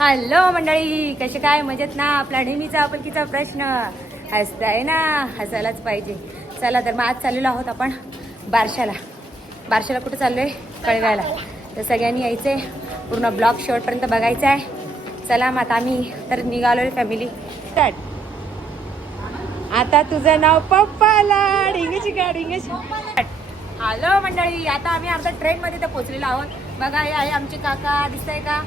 Hello मंडळी, कसे काय मजेत ना? आपला नेहमीचा आपुलकीचा प्रश्न हसताय ना, हसायलाच पाहिजे. चला तर मग आज चाललेलो आहोत आपण बारशाला. बारशाला कुठे चाललोय? कळव्याला. तर सगळ्यांनी यायचंय, पूर्ण ब्लॉग शेवटपर्यंत बघायचा आहे. चला मग आता आम्ही तर निघालोय फॅमिली. स्टार्ट. आता तुझं नाव पप्पाला डिंगची का डिंगची. हॅलो मंडळी, आता आम्ही अर्धा ट्रेनमध्ये तर पोहोचलेलो आहोत. बघा, हे आहे आमचे काका, दिसतंय का?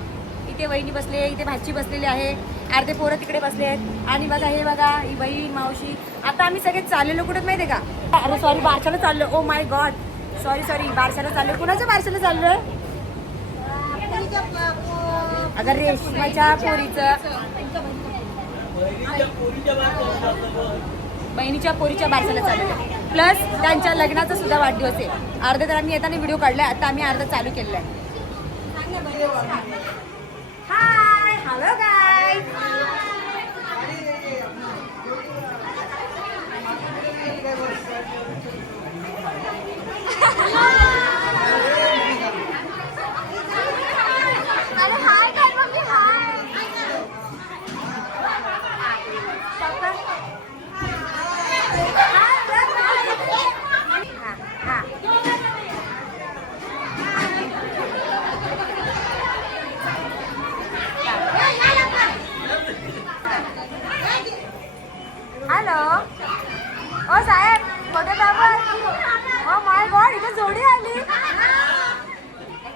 इथे वहिनी बसले, इथे भाची बसलेली आहे, अर्धे पोरं तिकडे बसले आहेत. आणि बघा, हे बघा, ही बहीण मावशी. आता आम्ही सगळे चाललेलो कुठे माहिती आहे का? अरे सॉरी, बारशाला चाललो. ओ माय गॉड, सॉरी, बारशाला चाललो. कुणाच्या बारशाला चाललोय? अगं रेशमाच्या पोरीचं, बहिणीच्या पोरीच्या बारशाला चाललोय. प्लस त्यांच्या लग्नाचा सुद्धा वाढदिवस आहे. अर्धा तर आम्ही येताना व्हिडिओ काढलाय, आता आम्ही अर्धा चालू केलेला आहे. Hi, hello guys. Hello, oh साहेब, फोटोग्राफर. ओ माय गॉड, इथे जोडी आली.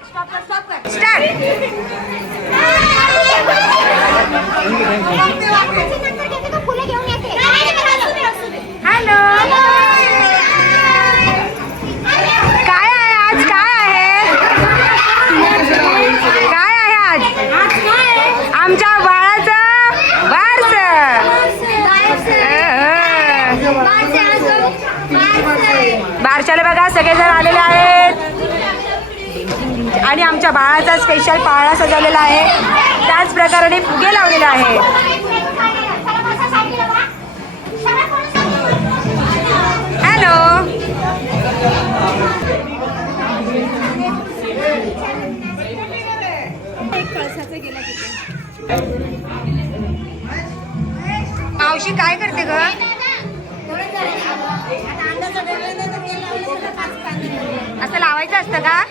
स्टॉप कर. स्टार्ट. हॅलो, काय आहे आज? काय आहे आज? आमच्या बाळाचं बारशाला बघा, सगळेजण आलेले आहेत. आणि आमच्या बाळाचा स्पेशल पाळणा सजवलेला आहे. त्याच प्रकारे फुगे लावलेले आहेत. हॅलो, मावशी काय करते ग? असं लावायचं असतं का?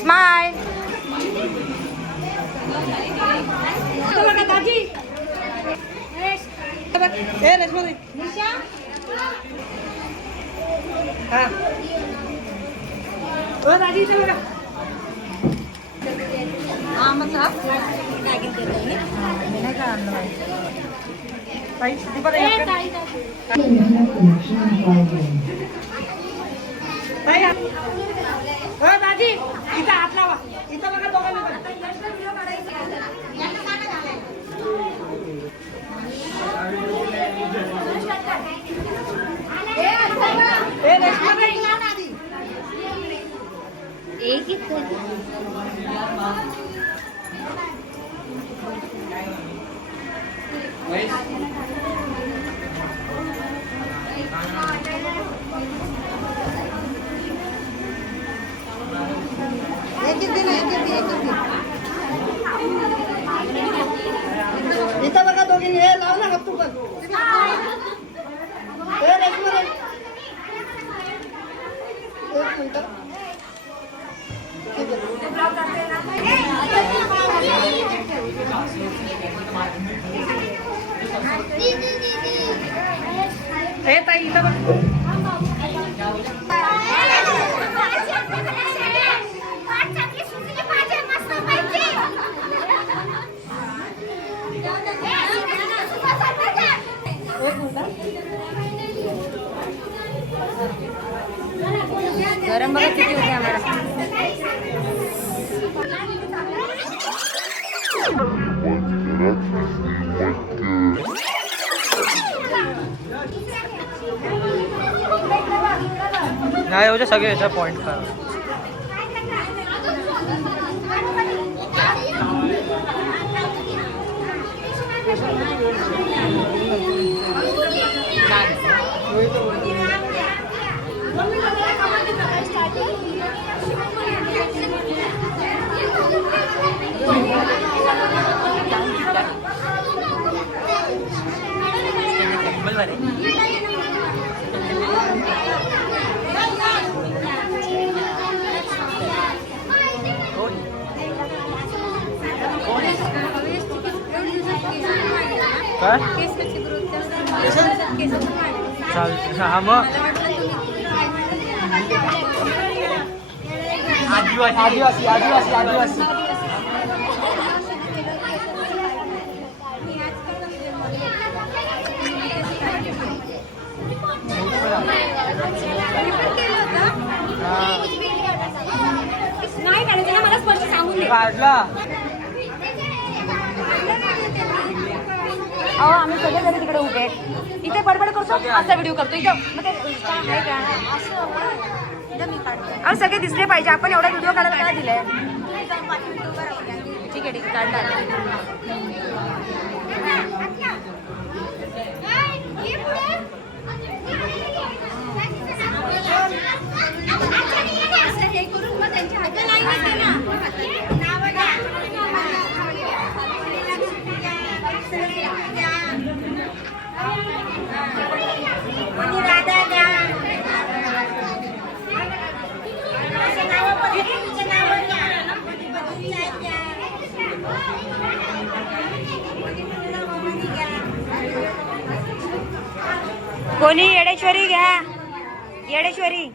स्माइल. इथं हात लावा. इथं बघा दोघांनी. इथं बघा दोघींनी. हे लाव ना तू पण. एक मिनिट. हे ताई इथं बघ. एक मिनिट. गरम बघा किती होते आम्हाला. नाही होते सगळे याचा पॉईंट करा. काय चालतं हा मग आदिवासी आदिवासी आदिवासी नाही काढायचं ना, मला स्पर्श सांगून दे. काढला. अहो आम्ही सगळे जण तिकडे उभे इथे बडबड करतो, असा व्हिडिओ करतो इथं. मग ते काय आहे का अहो सगळे दिसले पाहिजे. आपण एवढा व्हिडिओ काढायला काय दिलाय. ठीक आहे ठीक आहे काढणार. कोणी येडेश्वरी घ्या, येडेश्वरी.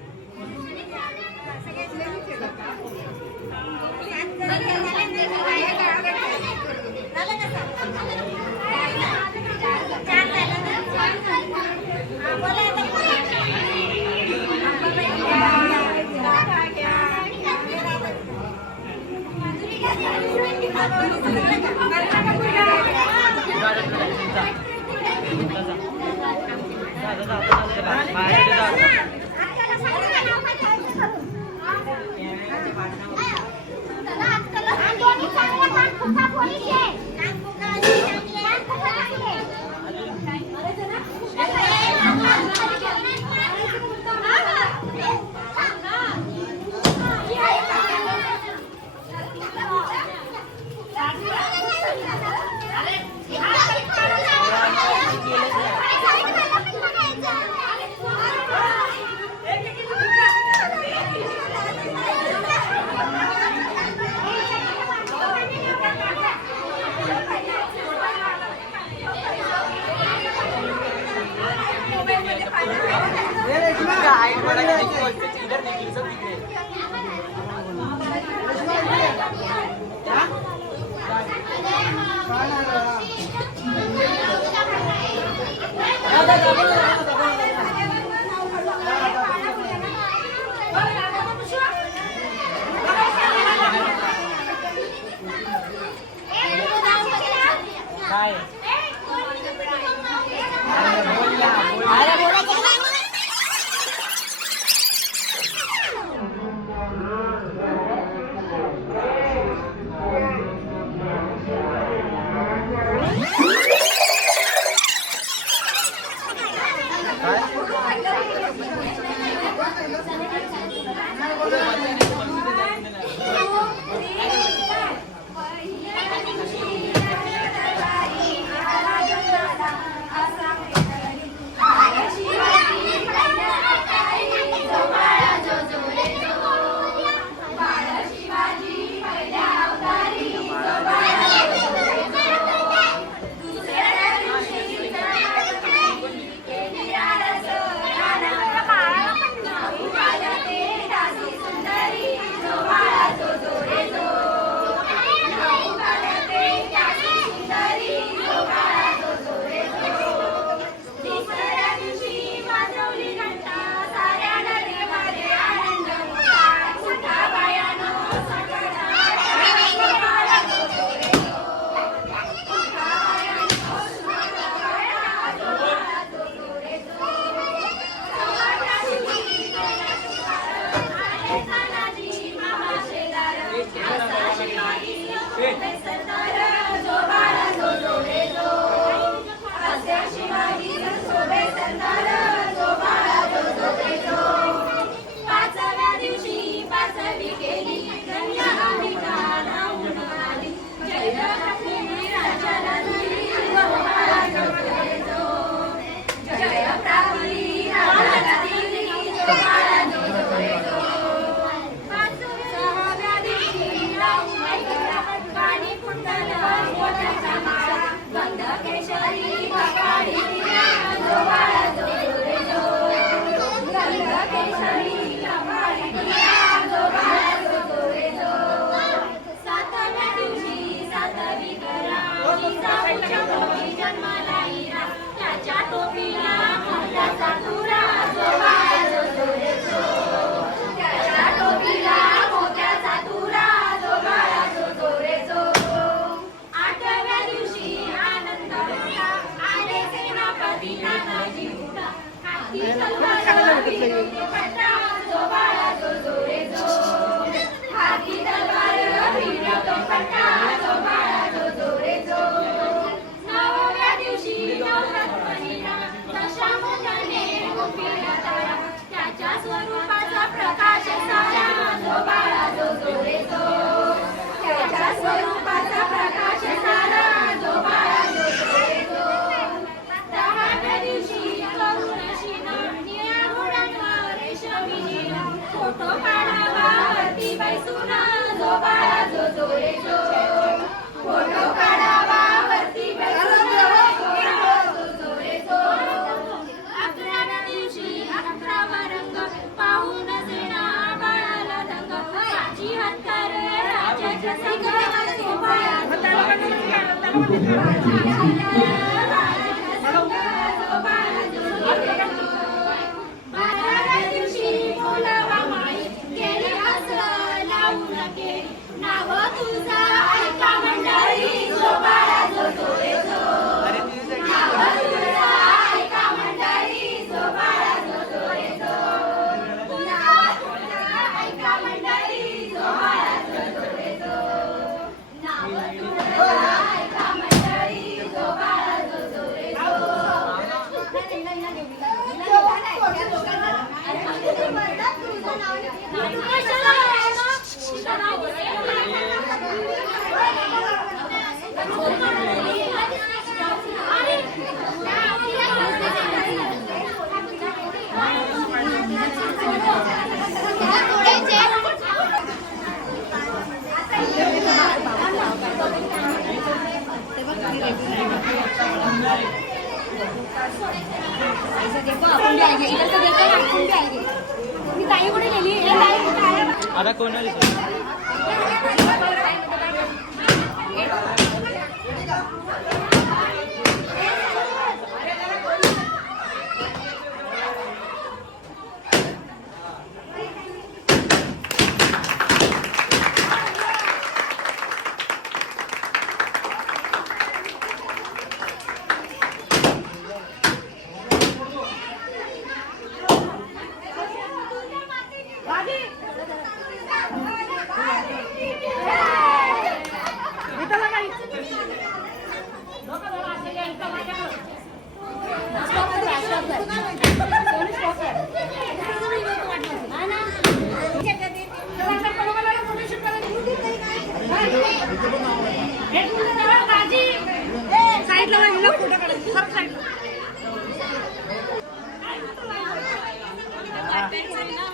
आता कोणाला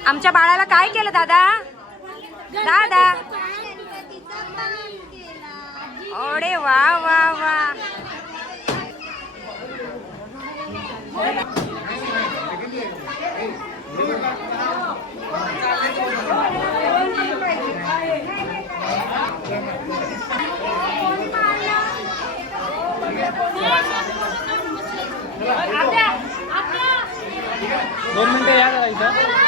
आमच्या बाळाला काय केलं दादा? दादा ओडे वा वा वा. दोन मिनिटं या करायचं.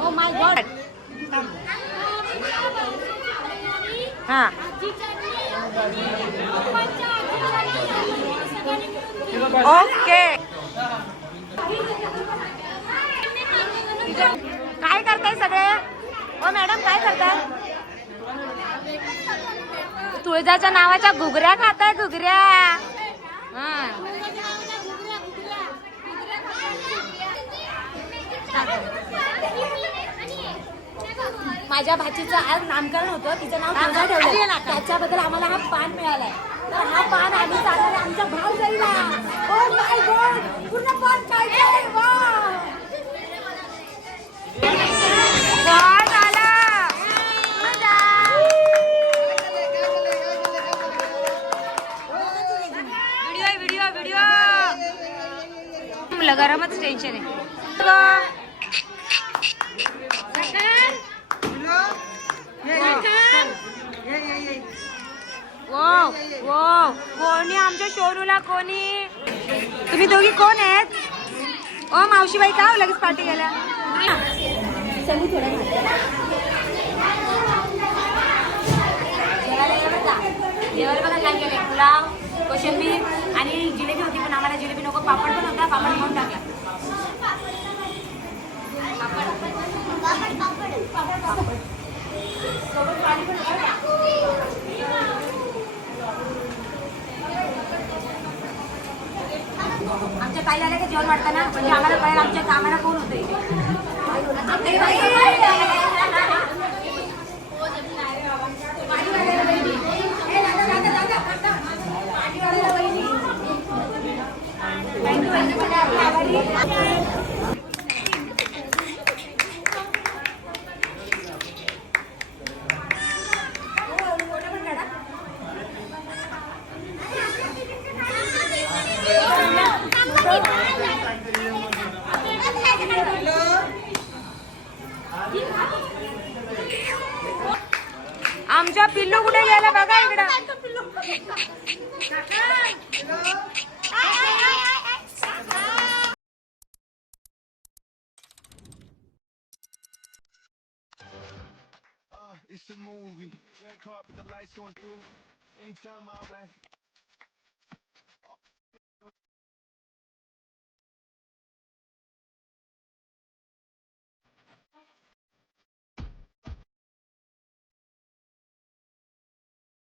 ओ माय गॉड. हा ओके. काय करताय सगळे? ओ मॅडम काय करताय? तुळजाच्या नावाच्या घुगऱ्या खाताय घुगऱ्या. माझ्या भाचीचं आज नामकरण होतं, तिचं नाव तुळजा ठेवलं, त्याच्याबद्दल आम्हाला हा पान मिळालाय. तर हा पान आम्ही चालणार आहे आमच्या भाव जाईला. ओ माय गॉड, पूर्ण पान खायचंय. वाव, पान आला. मजा. व्हिडिओ गरमच टेन्शन आहे. कोणी आमच्या शोरूला कोणी? तुम्ही दोघी कोण आहेत? ओ मावशीबाई का लगेच पार्टी गेल्या? जेवायला बघा काय केलंय, पुलाव, कोशिंबीर आणि जिलेबी होती, पण आम्हाला जिलेबी नको, पापड पण होता, पापड घेऊन टाकला. आमच्या ताई आल्या का जेवण वाटताना, म्हणजे आम्हाला कळेल आमच्या कामाला कोण होतं इथे. आमच्या पिल्लू कुठे गेला बघा इकडं. It's a movie. Red carpet, the lights going through. Anytime I